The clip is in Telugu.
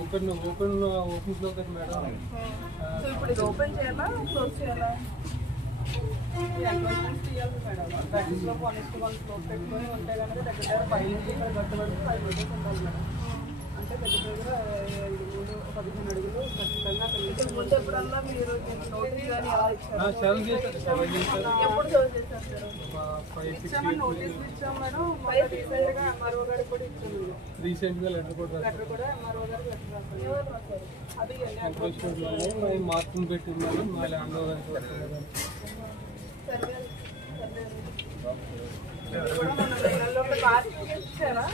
ఓపెన్ లో మేడం. సో ఇప్పుడు ఇది ఓపెన్ చేయాలా క్లోజ్ చేయాలా? ప్రాక్టీస్లో 1:1 క్లోజ్ పెట్టుకొని ఉంటే కనుక దగ్గర 5 నుంచి 10 వరకు 5 మీటర్స్ ఉండాలి మేడం. అంటే దగ్గర 15 అడుగులు ఖచ్చితంగా. ముందు ఎప్పుడన్నా మీరు నోటీస్ కానీ ఎలా ఇచ్చారు? ఎప్పుడు సర్వ్ చేశారు సార్? ఇచ్చామని నోటీస్ ఇచ్చాం మేడం. రీసెంట్గా ఎంఆర్ఓ గారికి కూడా ఇచ్చాము. రీసెంట్గా లెటర్ కూడా ఎంఆర్ఓ గారికి లెటర్ రాశారు. అది మార్కులు పెట్టిందని మా ల్యాండ్ ఇచ్చారా?